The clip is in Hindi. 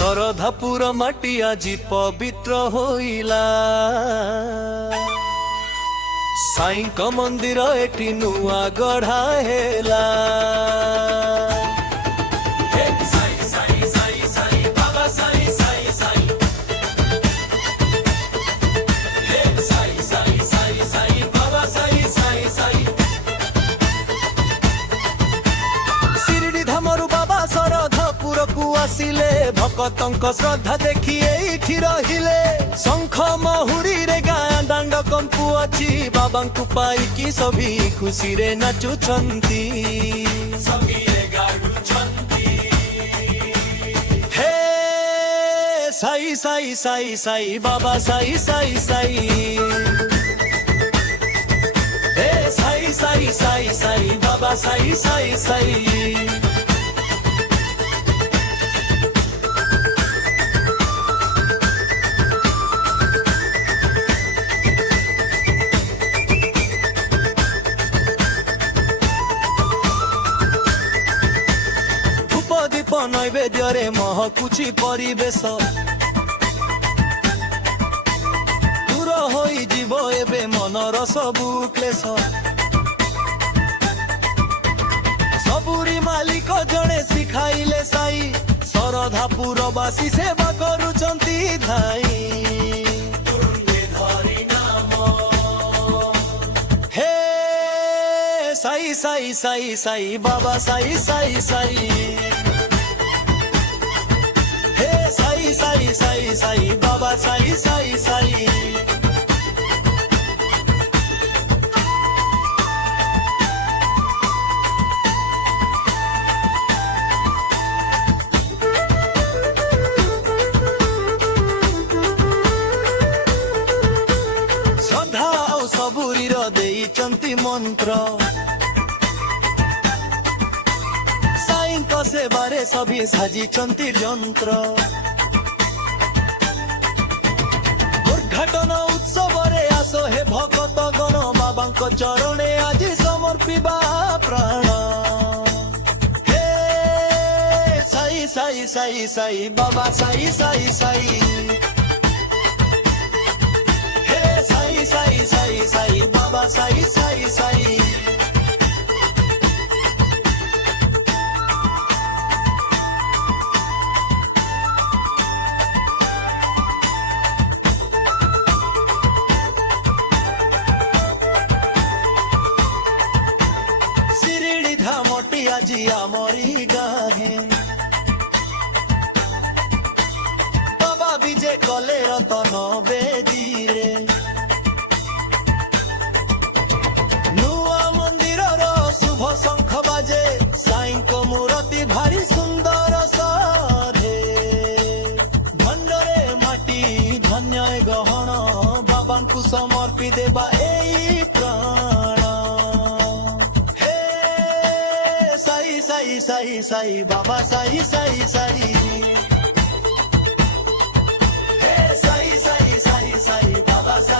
सरधापुर माटी आजी पवित्र होइला साईं मंदिर एटी नुआ गढ़ा हेला। शिरडी धामरु बाबा सरधापुर को आसिले भक्तंक श्रद्धा देखी एठी रहिले शंख महुरी रे गाँ दांड कंपु अछि बाबा को पाई कि सभी खुशी रे नाचुछंती हे साई साई साई साई बाबा साई साई साई हे साई साई साई साई बाबा साई साई साई। दीप नैवेद्य महकुची परिवेश दूर होई जीव एबे मनर सबु क्लेश सबुरी मालिक जणे शिखाइले साई सरधापुर बासी सेवा करुचंती धाई हे साई साई साई साई बाबा साई साई साई साई साई साई साई बाबा साई साई साई। श्रद्धा और सबुरीर देइचंती मंत्र साईं सेवारे सभी साजिचंती यंत्र घटना उत्सव रे आसो हे भगत गण बाबा चरणे आज समर्पिबा प्राण हे साई साई साई साई बाबा साई साई साई हे साई साई साई साई बाबा साई साई साई। मोटी आजी आमरी गाहे बाबा विजय कले रतन बेदी रे नुआ मंदिर शुभ शंख बाजे साईं को मूर्ति भारी सुंदर साधे भंडरे माटी धन्य गहन बाबा को समर्पी देबा एई प्राण साई साई साई बाबा साई साई साई हे साई साई साई साई बाबा साई।